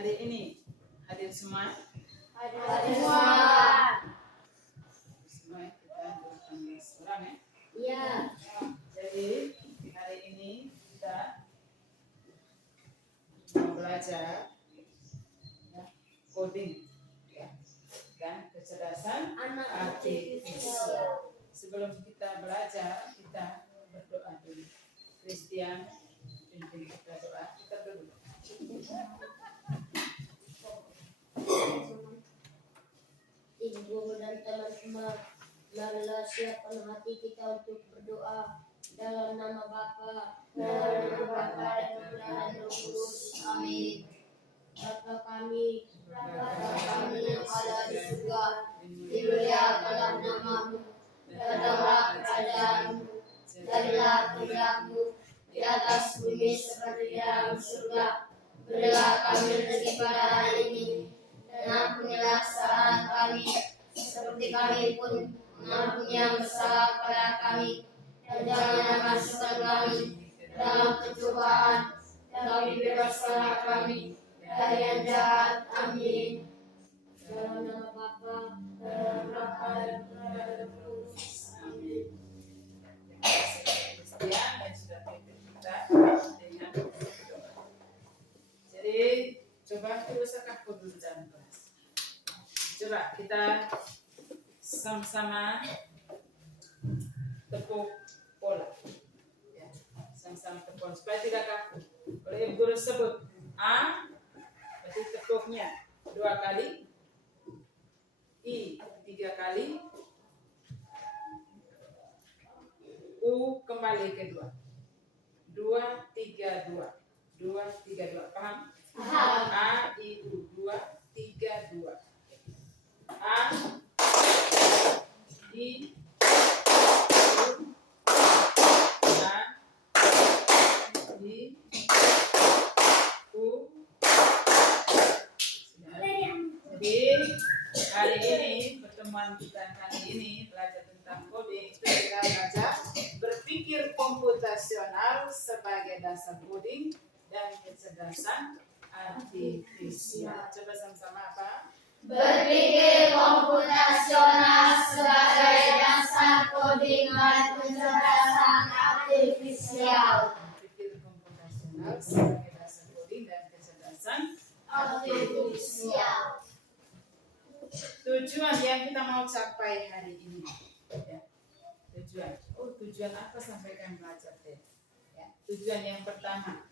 Hari ini hadir semua? Hadir semua. Semua kita 18 orang ya? Iya. Jadi hari ini kita mau belajar ya, coding ya, dan kecerdasan artifisial. Sebelum kita belajar, kita berdoa dulu. Christian, pimpin kita doa. Kita dulu. Ibu dan teman-teman, marilah siapkan hati kita untuk berdoa dalam nama Bapa dan Putra dan Roh Kudus. Amin. Bapa kami yang ada di surga, dimuliakanlah nama-Mu, datanglah kerajaanmu, jadilah kehendakmu di atas bumi seperti di dalam surga. Berilah kami rezeki pada hari ini, dan ampunilah kesalahan kami, seperti kami pun mengampuni yang bersalah kepada kami. Dan janganlah masukkan kami dalam pencobaan, tapi bebaskanlah kami dari yang jahat. Amin. Dalam nama Bapa dan Putra dan Roh Kudus. Amin. Christian yang sudah pimpin kita dengan berdoa. Jadi coba teruskan dulu dalam kelas. Coba kita sama-sama tepuk pola, ya. Sama-sama tepuk supaya tidak kaku. Kalau ibu guru sebut A, berarti tepuknya 2 kali, I 3 kali, U kembali ke 2. 2, 3, 2. 2, 3, 2. Paham? A, I, U. 2, 3, 2. A, I, U. A, I, U. Jadi hari ini pertemuan kita kali ini belajar tentang coding. Itu kita belajar berpikir komputasional sebagai dasar coding dan kecerdasan artifisial. Coba sama-sama apa? Berpikir komputasional sebagai dasar coding dan kecerdasan artifisial. Berpikir komputasional sebagai dasar coding dan kecerdasan Artifisial. Tujuan yang kita mau capai hari ini, ya. Tujuan apa sampaikan belajar teh? Ya. Tujuan yang pertama,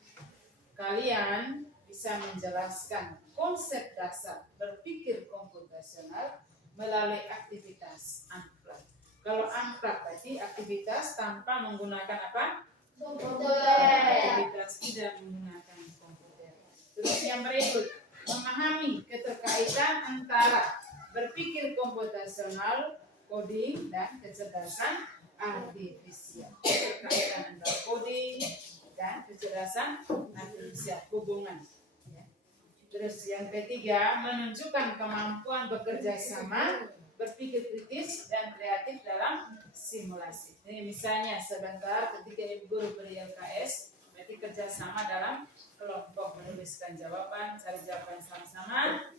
kalian bisa menjelaskan konsep dasar berpikir komputasional melalui aktivitas angklak. Kalau angklak berarti aktivitas tanpa menggunakan apa? Komputer. Aktivitas tidak menggunakan komputer. Terus yang berikut, memahami keterkaitan antara berpikir komputasional, coding, dan kecerdasan artifisial. Keterkaitan antara coding dan kecerdasan artifisial, hubungan. Ya. Terus yang ketiga, menunjukkan kemampuan bekerja sama, berpikir kritis dan kreatif dalam simulasi. Ini misalnya sebentar ketika ibu guru beri LKS, berarti kerjasama dalam kelompok, menuliskan jawaban, cari jawaban sama-sama,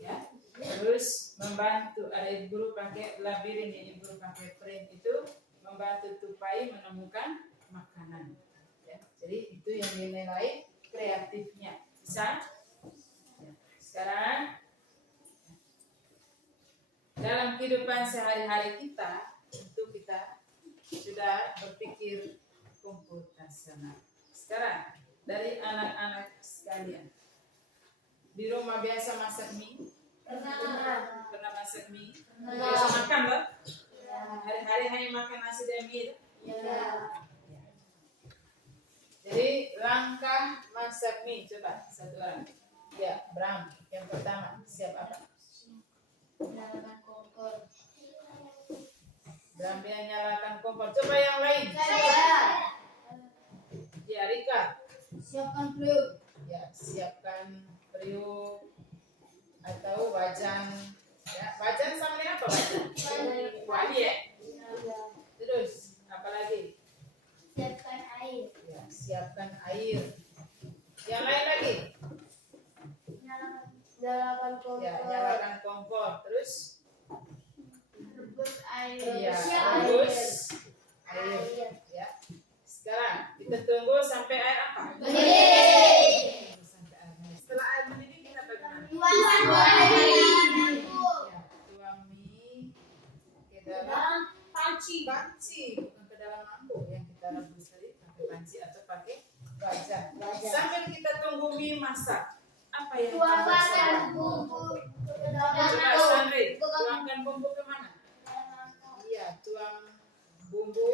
ya. Terus membantu, ada ibu guru pakai labirin, ibu guru pakai print, itu membantu tupai menemukan makanan, ya. Jadi itu yang dinilai kreatifnya. Bisa? Ya. Sekarang dalam kehidupan sehari-hari kita, itu kita sudah berpikir komputasional. Sekarang dari anak-anak sekalian, di rumah biasa masak mie? Pernah masak mie? Biasa makan loh? Hari-hari hanya makan nasi dan mie? Ya. Jadi langkah masak mie, coba satu orang. Ya, Bram, yang pertama, siap apa? Nyalakan kompor. Bram yang nyalakan kompor. Coba yang lain. Saya. Ya, Rika. Siapkan periuk. Ya, siapkan periuk atau wajan. Ya, wajan sama dengan apa wajan? Wali ya. Terus apa lagi? Siapkan air. Ya, siapkan air. Yang lain lagi? Nyalakan Ya, kompor. nyalakan kompor. Terus Rebus air. ya, Siap rebus air. Ya. Sekarang kita tunggu sampai air apa? Mendidih. Tunggu sampai air mendidih. Setelah air mendidih kita bagaimana? Tuang mie. Ya, tuang mie ke dalam Panci. panci, bukan ke dalam mangkuk yang kita rebus tadi, pakai panci atau pakai wajan. Wajan. Sambil kita tunggu mie masak, apa yang Tuangkan masak? bumbu ke dalam Coba mangkuk. Sandri, tuangkan bumbu ke mana? Iya, tuang bumbu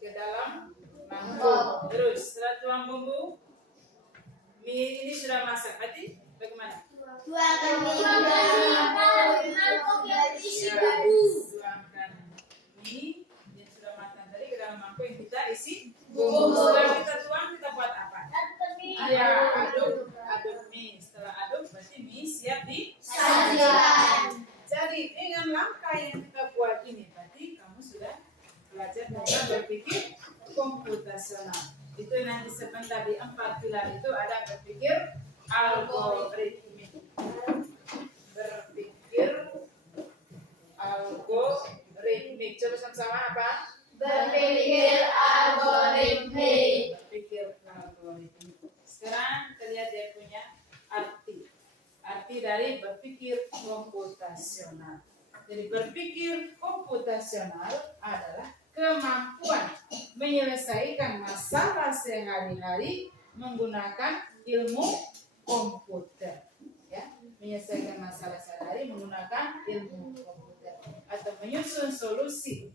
ke dalam mangkuk. Terus setelah tuang bumbu, mie ini sudah masak. Berarti bagaimana? Tuangkan mie ke dalam mangkuk yang isi bumbu. Tuangkan mie yang sudah matang tadi ke dalam mangkuk yang kita isi bumbu. Setelah kita tuang, kita buat apa? Iya, aduk mie. Setelah aduk, berarti mie siap Sajikan. Jadi dengan langkah yang kita buat ini, berarti kamu sudah belajar tentang berpikir komputasional. Itu nanti sebentar di 4 pilar itu ada berpikir algoritmik. Berpikir algoritmik. Coba sama-sama apa? Berpikir algoritmik. Berpikir algoritmik. Sekarang kita lihat dia punya arti. Arti dari berpikir komputasional. Jadi berpikir komputasional adalah kemampuan menyelesaikan masalah sehari-hari menggunakan ilmu komputer. Ya, menyelesaikan masalah sehari-hari menggunakan ilmu komputer atau menyusun solusi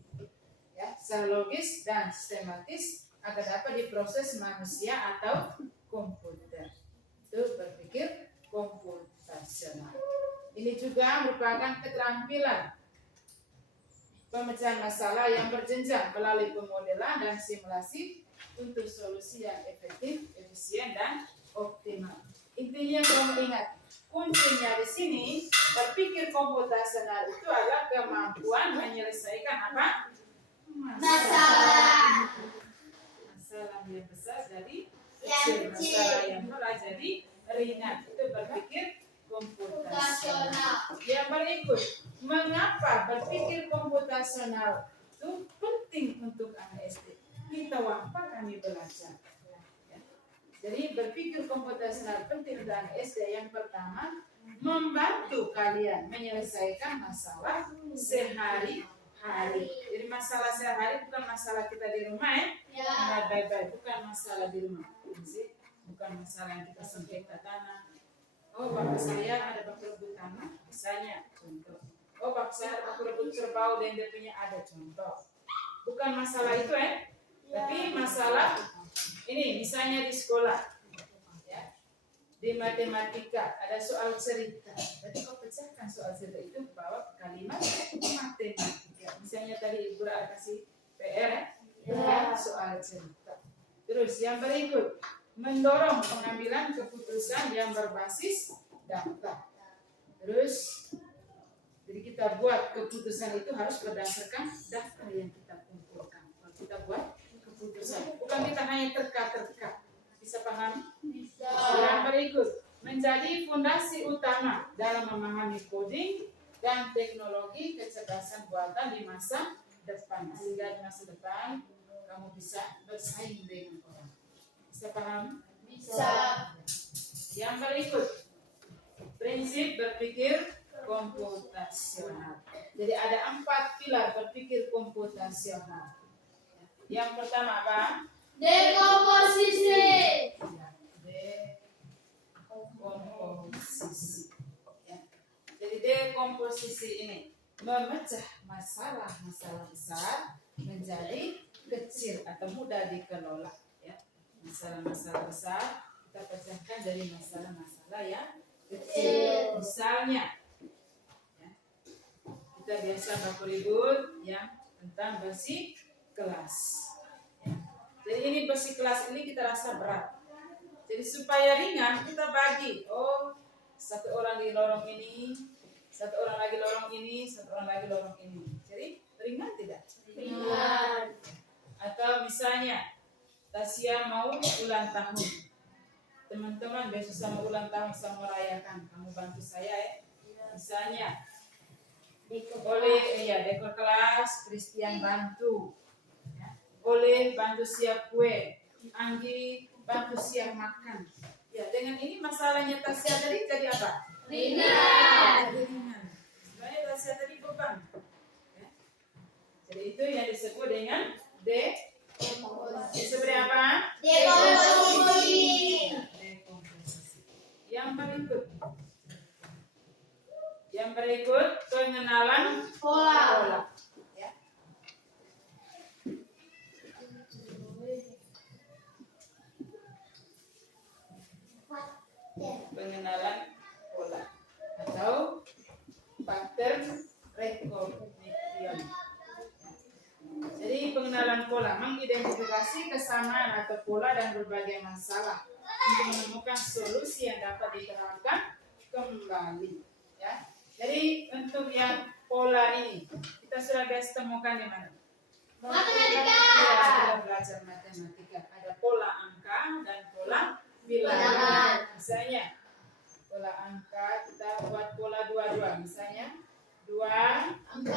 ya, secara logis dan sistematis agar dapat diproses manusia atau komputer. Itu berpikir komputasional. Ini juga merupakan keterampilan pemecahan masalah yang berjenjang melalui pemodelan dan simulasi untuk solusi yang efektif, efisien, dan optimal. Intinya kamu ingat, kuncinya di sini berpikir komputasional itu adalah kemampuan menyelesaikan apa? Masalah. Masalah yang besar jadi Yang kecil, kecil. masalah yang berat jadi ringan. Itu berpikir komputasional. Yang berikut, mengapa berpikir komputasional itu penting untuk anak SD? Kita apa kami belajar. Ya. Jadi berpikir komputasional penting untuk anak SD. Yang pertama, membantu kalian menyelesaikan masalah sehari-hari. Jadi masalah sehari bukan masalah kita di rumah ya. Bye-bye, bukan masalah di rumah. Bukan masalah yang kita sengketa tanah. Oh, bapak saya ada baku rebut tanah, misalnya contoh. Oh, bapak saya ada baku rebut kerbau dan dia punya ada contoh. Bukan masalah itu tapi masalah ini misalnya di sekolah, ya, di matematika ada soal cerita. Jadi kau pecahkan soal cerita itu bawa kalimat matematika. Misalnya tadi Ibu kasih PR soal cerita. Terus yang berikut, mendorong pengambilan keputusan yang berbasis data. Terus, jadi kita buat keputusan itu harus berdasarkan data yang kita kumpulkan. Kalau kita buat keputusan, bukan kita hanya terka-terka. Bisa paham? Bisa. Yang berikut, menjadi fondasi utama dalam memahami coding dan teknologi kecerdasan buatan di masa depan. Sehingga di masa depan kamu bisa bersaing dengan orang. Bisa paham? Bisa. Yang berikut, prinsip berpikir komputasional. Jadi ada 4 pilar berpikir komputasional. Yang pertama apa? Dekomposisi. Dekomposisi. Ya. Jadi dekomposisi ini memecah masalah-masalah besar menjadi kecil atau mudah dikelola. Masalah-masalah besar kita pecahkan dari masalah-masalah yang kecil. Misalnya, ya, kita biasa baku ribut yang tentang besi kelas. Ya. Jadi ini besi kelas ini kita rasa berat. Jadi supaya ringan kita bagi. Oh, satu orang di lorong ini, satu orang lagi lorong ini, satu orang lagi lorong ini. Jadi ringan tidak? Ringan. Atau misalnya Tasya mau ulang tahun. teman-teman besok sama ulang tahun sama merayakan, kamu bantu saya ya. Misalnya boleh dekor kelas, Christian bantu. Ya. Boleh bantu siap kue, Anggi bantu siap makan. Ya, dengan ini masalahnya Tasya tadi jadi apa? Ringan. Jadi ringan. Sebenarnya Tasya tadi beban. Ya. Jadi itu yang disebut dengan seperti apa? Dekomposisi. Yang berikut pengenalan pola. Ya. Pengenalan pola atau pattern recognition. Jadi pengenalan pola mengidentifikasi kesamaan atau pola dan berbagai masalah untuk menemukan solusi yang dapat diterapkan kembali. Ya. Jadi untuk yang pola ini kita sudah biasa temukan di mana? Matematika. Ya, kita belajar matematika. Ada pola angka dan pola bilangan. Misalnya pola angka kita buat pola 22. Misalnya 2, 4, 8,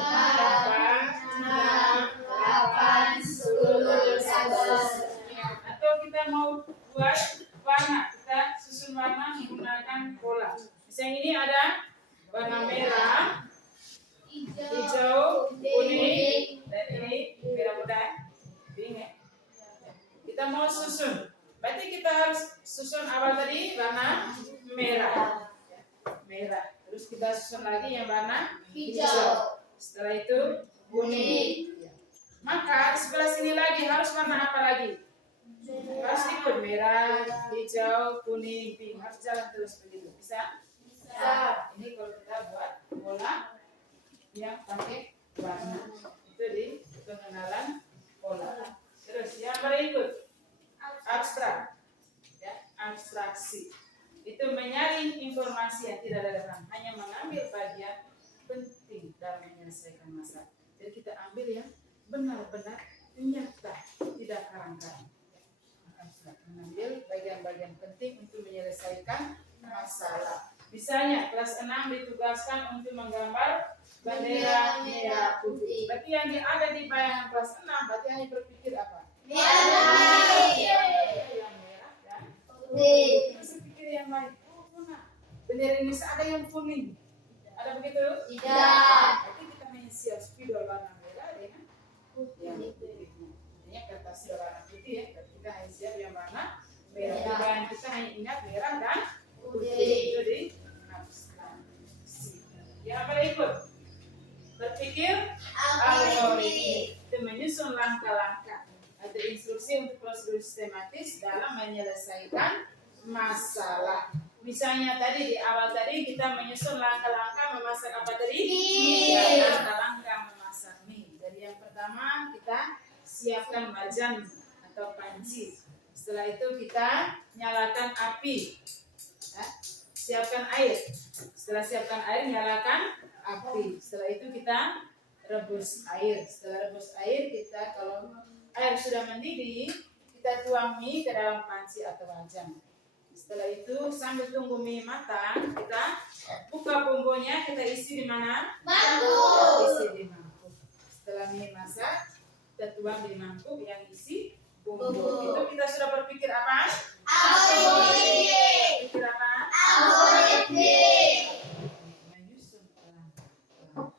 6, 8, 10, 11. Atau kita mau buat warna, kita susun warna menggunakan pola. Misalnya ini ada warna merah, hijau, kuning, dan ini merah muda, pink ya. Kita mau susun, berarti kita harus susun awal tadi warna merah. Merah. Terus kita susun lagi yang warna hijau. Setelah itu kuning. Maka di sebelah sini lagi harus warna apa lagi? Harus ikut merah, hijau, kuning, pink. Harus jalan terus begitu. Bisa? Bisa. Ini kalau kita buat pola yang pakai warna. Itu di pengenalan pola. Terus yang berikut abstrak. Ya, abstraksi. Itu menyaring informasi yang tidak relevan, hanya mengambil bagian penting dalam menyelesaikan masalah. Jadi kita ambil yang benar-benar nyata, tidak karang-karang. Mengambil bagian-bagian penting untuk menyelesaikan masalah. Misalnya kelas 6 ditugaskan untuk menggambar bendera merah putih. Berarti yang ada di bayangan kelas 6 berarti hanya berpikir apa? Merah. Yang merah dan putih. Yang lain, bendera Indonesia ada yang kuning, ada begitu? Tidak. Berarti kita hanya siap spidol warna merah dengan putih. Ini kertas warna putih ya. Kita hanya siap yang warna merah. Dan kita hanya ingat merah dan putih. Itu di abstraksi. Yang berikut berpikir algoritmik. Itu menyusun langkah-langkah atau instruksi untuk prosedur sistematis dalam menyelesaikan masalah. Misalnya tadi di awal tadi kita menyusun langkah-langkah memasak apa tadi? Mie. Langkah-langkah memasak mie. Jadi yang pertama kita siapkan wajan atau panci. Setelah itu kita nyalakan api. Ya. Siapkan air. Setelah siapkan air nyalakan api. Setelah itu kita rebus air. Setelah rebus air kita kalau air sudah mendidih kita tuang mie ke dalam panci atau wajan. Setelah itu sambil tunggu mie matang, kita buka bumbunya, kita isi di mana? Mangkuk. Isi di mangkuk. Setelah mie masak, kita tuang di mangkuk yang isi bumbu. Itu kita sudah berpikir apa? Algoritmik. Berpikir apa? Algoritmik. Menyusun pelan-pelan.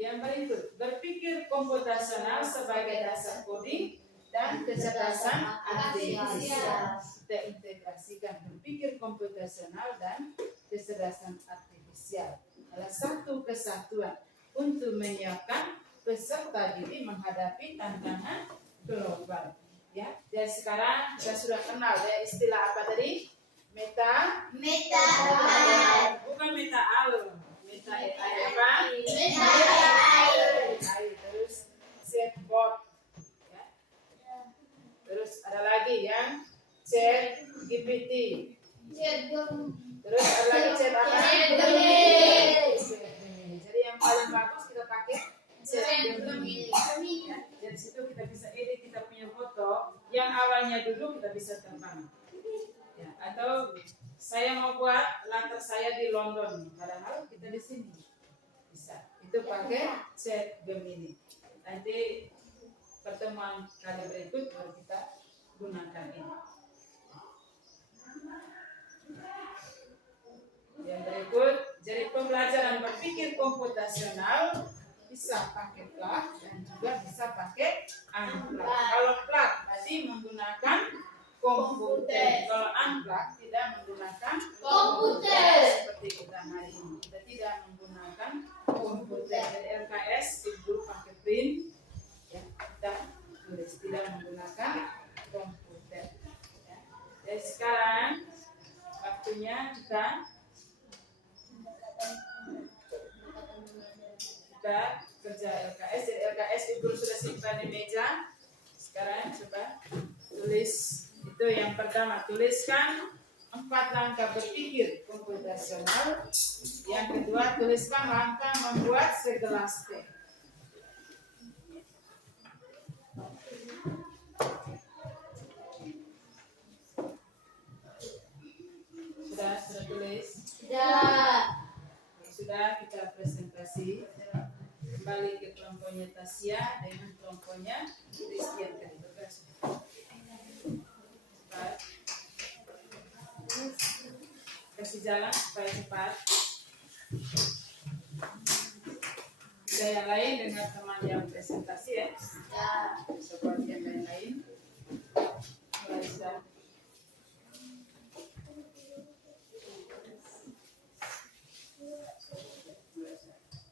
Yang berikut, berpikir komputasional sebagai dasar coding dan kecerdasan artifisial. Kita integrasikan berpikir komputasional dan kecerdasan artifisial adalah satu kesatuan untuk menyiapkan peserta didik menghadapi tantangan global. Ya, dan sekarang kita sudah kenal ya istilah apa tadi? Meta. Bukan meta al. Meta apa? Meta AI. Terus chatbot. Terus ada lagi yang chat GPT. Terus ada lagi chat apa? Jadi yang paling bagus kita pakai chat GPT. Jadi dari situ kita bisa edit kita punya foto yang awalnya dulu kita bisa terbang. Ya, atau saya mau buat latar saya di London, padahal kita di sini bisa. Itu pakai Chat Gemini. Nanti pertemuan kali berikut baru kita gunakan ini. Yang berikut, jadi pembelajaran berpikir komputasional bisa pakai plug dan juga bisa pakai unplug. Kalau plug tadi menggunakan komputer, kalau unplug tidak menggunakan komputer. Seperti kita hari ini, kita tidak menggunakan komputer. Jadi LKS ibu pakai print, ya, kita tulis tidak menggunakan komputer. Ya. Jadi sekarang waktunya kita kerja LKS. Jadi LKS ibu sudah simpan di meja. Sekarang coba tulis. Itu yang pertama, tuliskan 4 langkah berpikir komputasional. Yang kedua, tuliskan langkah membuat segelas teh. Sudah tulis? Sudah, kita presentasi. Kembali ke kelompoknya Tasya dengan kelompoknya Christian tadi. Kasih jalan supaya cepat. Ada yang lain dengan teman yang presentasi ya? Seperti yang lain-lain. Mulai sudah.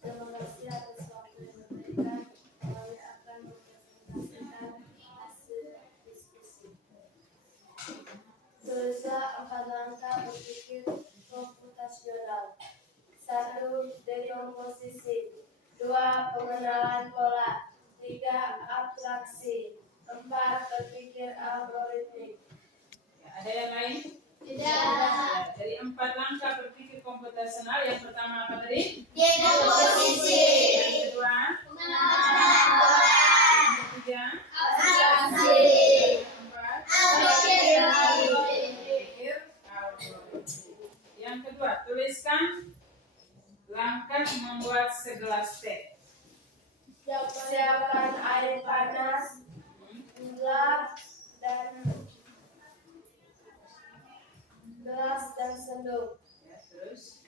Terima kasih atas waktu yang diberikan. Kami akan mempresentasikan hasil diskusi. Tulislah 4 langkah berpikir komputasional. 1. Dekomposisi. 2. Pengenalan pola. 3. Abstraksi. 4. Berpikir algoritmik. Ya, ada yang lain? Tidak. Ya, dari 4 langkah berpikir komputasional, yang pertama apa tadi? Dekomposisi. Yang kedua? Pengenalan pola. Yang ketiga? Abstraksi. Yang keempat? Berpikir Berpikir algoritmik. Yang kedua, tuliskan langkah membuat segelas teh. Siapkan air panas, gula, dan gelas dan sendok. Ya, terus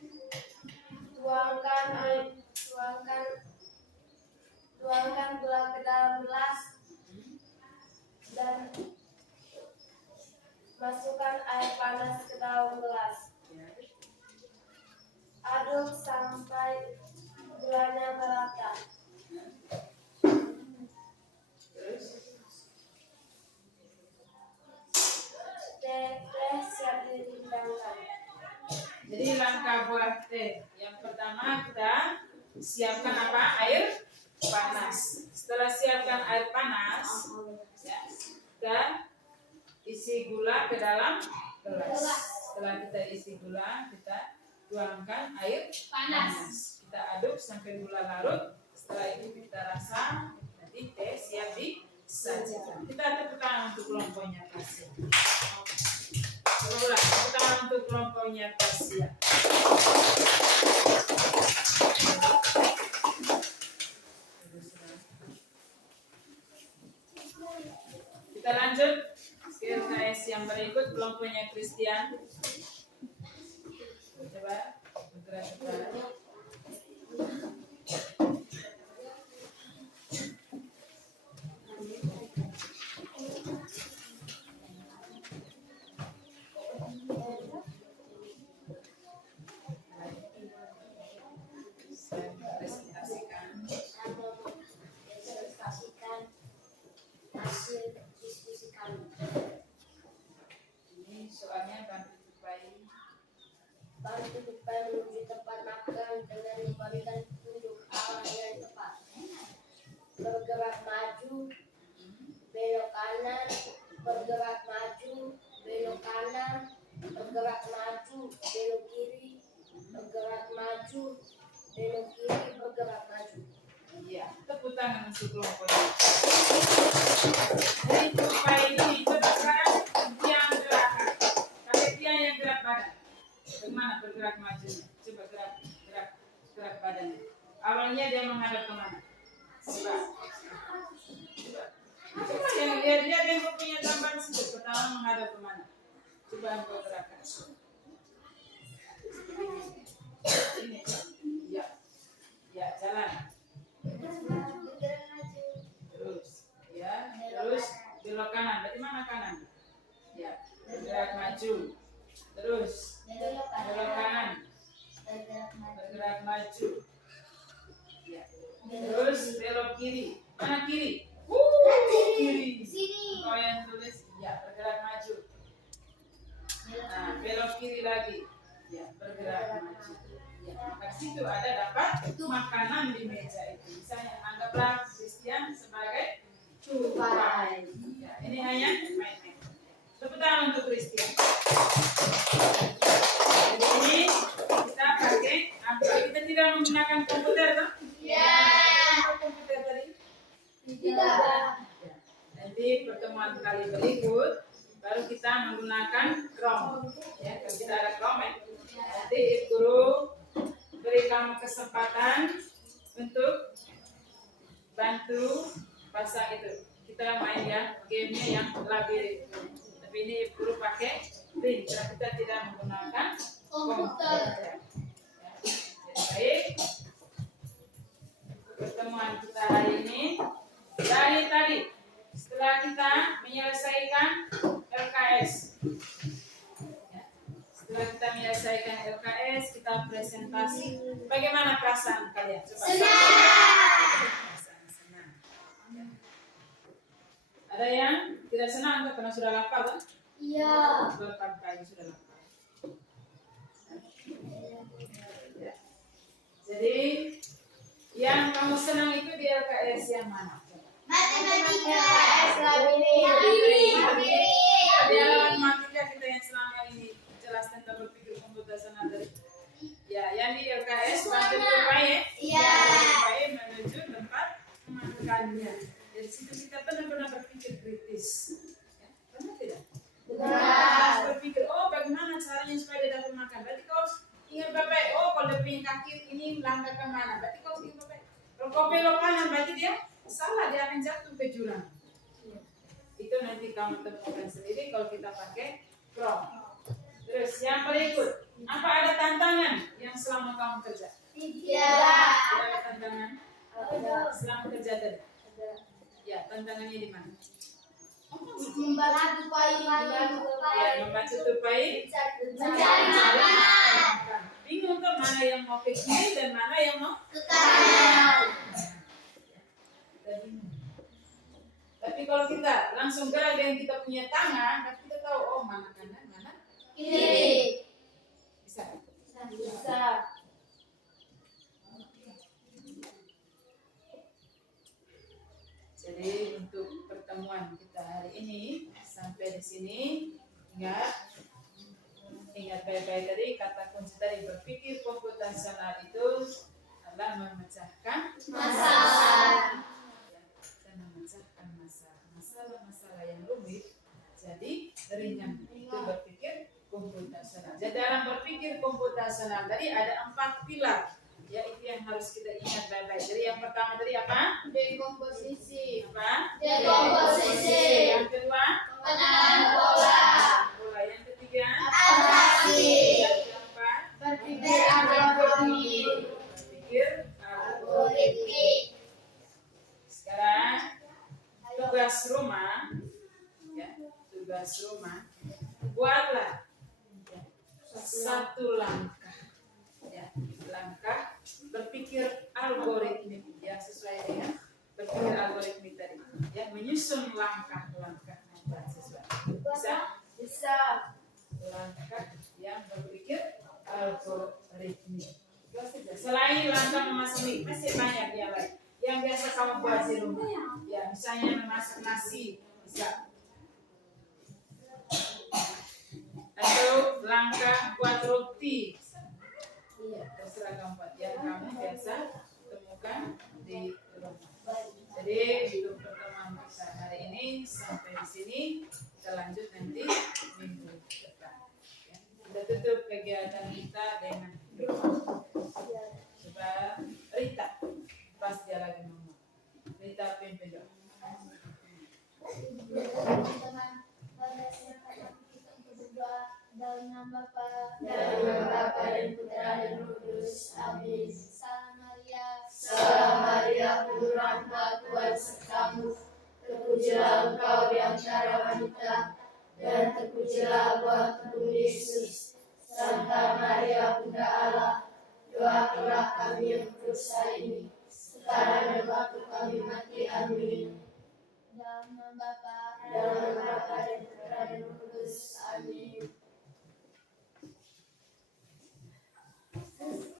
Tuangkan gula ke dalam gelas dan masukkan air panas ke dalam gelas. ya, Aduk sampai gulanya merata. terus Teh siap dihidangkan. jadi langkah buat teh. Yang pertama kita siapkan apa? Air panas. Setelah siapkan air panas, ya, kita isi gula ke dalam gelas. Setelah kita isi gula, kita tuangkan air panas. Kita aduk sampai gula larut. Setelah itu kita rasa, nanti teh siap disajikan. Kita tepuk tangan untuk kelompoknya Tasya. Ulang, tepuk tangan untuk kelompoknya Tasya. Kita lanjut ke LKS yang berikut, kelompoknya Christian. Coba bergerak cepat. Saya presentasikan. Presentasikan hasil diskusi kami. Ini soalnya bantu Tupai menuju tempat makan dengan memberikan petunjuk arah yang tepat. Bergerak maju, belok kanan, bergerak maju, belok kanan, bergerak maju, belok kiri, bergerak maju, belok kiri, bergerak maju. Iya, tepuk tangan untuk kelompoknya. Jadi tupai ini coba sekarang tiang gerakan. Pakai tiang yang gerak badan. Bagaimana bergerak majunya? Coba gerak badannya. Awalnya dia menghadap kemana? Coba. Coba yang lihat yang punya gambar situ. Pertama menghadap kemana? Coba engkau gerakan. Ini. Ya, jalan. Terus, ya, terus belok kanan. Berarti mana kanan? Ya, bergerak maju. Terus, belok kanan. Bergerak maju. Ya. Terus belok kiri. Mana kiri? Kiri. Kau yang tulis, ya, bergerak maju. Nah, belok kiri lagi. Ya, bergerak maju. Ya, maka situ ada dapat makanan di meja itu. Misalnya anggaplah Christian sebagai tupai. Ya, ini hanya main-main. Tepuk tangan untuk Christian. Jadi ini kita pakai apa? Kita tidak menggunakan komputer, toh? Ya. Komputer tadi? Tidak. Ya. Nanti pertemuan kali berikut baru kita menggunakan Chrome. Ya, kalau kita ada Chrome, nanti guru beri kamu kesempatan untuk bantu pasang itu. Kita main ya gamenya yang labirin. Tapi ini guru pakai print karena kita tidak menggunakan komputer. Ya. Jadi baik. Pertemuan kita hari ini dari tadi setelah kita menyelesaikan LKS. Setelah kita menyelesaikan LKS, kita presentasi. Bagaimana perasaan kalian? Coba. Senang. Ada yang tidak senang karena sudah lapar, kan? Iya. Berpagi sudah lapar. Ya. Jadi, yang kamu senang itu di LKS yang mana? Matematika. Ada matematika kita yang selama ini jelas tentang berpikir komputasional dari ya yang di LKS bantu tupai tupai menuju tempat memakannya. Dari situ kita benar-benar berpikir kritis. Ya, benar tidak? Benar. Berpikir, oh bagaimana caranya supaya dia dapat makan. Berarti kau ingat bapak, oh kalau dia punya kaki ini melangkah kemana. Berarti kau ingat bapak. Kalau kau belok kanan berarti dia salah, dia akan jatuh ke jurang. Itu nanti kamu temukan sendiri kalau kita pakai Chrome. Terus yang berikut, apa ada tantangan yang selama kamu kerja? Tidak. Tidak ada tantangan? Selama kerja tadi? Ya, tantangannya di mana? Membantu tupai. Ya, membantu tupai Mencari makan. bingung kan mana yang mau ke kiri dan mana yang mau Ke kanan. kita bingung. Tapi kalau kita langsung gerak dengan kita punya tangan, dan kita tahu oh mana kanan, mana Kiri. bisa. Bisa. Jadi untuk pertemuan kita hari ini sampai di sini, ingat baik-baik tadi kata kunci tadi berpikir komputasional itu adalah memecahkan Masalah. dan memecahkan masalah yang rumit jadi ringan. Itu berpikir komputasional. Jadi dalam berpikir komputasional tadi ada 4 pilar. Ya itu yang harus kita ingat baik-baik. Jadi yang pertama tadi apa? Dekomposisi. Apa? Dekomposisi. Yang kedua? Penanganan pola. Pola. Yang ketiga? Atraksi. Yang keempat? Berpikir algoritmik. Berpikir Algoritmik. Sekarang tugas rumah, ya, tugas rumah, buatlah satu langkah, ya, langkah berpikir algoritmik, ya sesuai dengan berpikir algoritmik tadi, ya menyusun langkah-langkah sesuai. Bisa langkah yang berpikir algoritmik. Selain langkah memasak mie, masih banyak yang lain yang biasa kamu buat di rumah. Ya, misalnya memasak nasi, bisa. Atau langkah buat roti. Iya, terserah kamu buat yang kamu biasa temukan di rumah. Jadi untuk pertemuan kita hari ini sampai di sini. Kita lanjut nanti minggu depan. Ya. Kita tutup kegiatan kita dengan doa. Coba Rita, pas dia lagi ngomong. Rita pimpin doa. Teman-teman, pada siapa kita untuk berdoa dalam nama Bapa dan Putra dan Roh Kudus. Amin. Salam Maria, penuh rahmat, Tuhan sertamu. Terpujilah engkau di antara wanita, dan terpujilah buah tubuh Yesus. Santa Maria, Bunda Allah, doakanlah kami yang berdosa ini, sekarang dan waktu kami mati. Amin. Dalam nama Bapa dan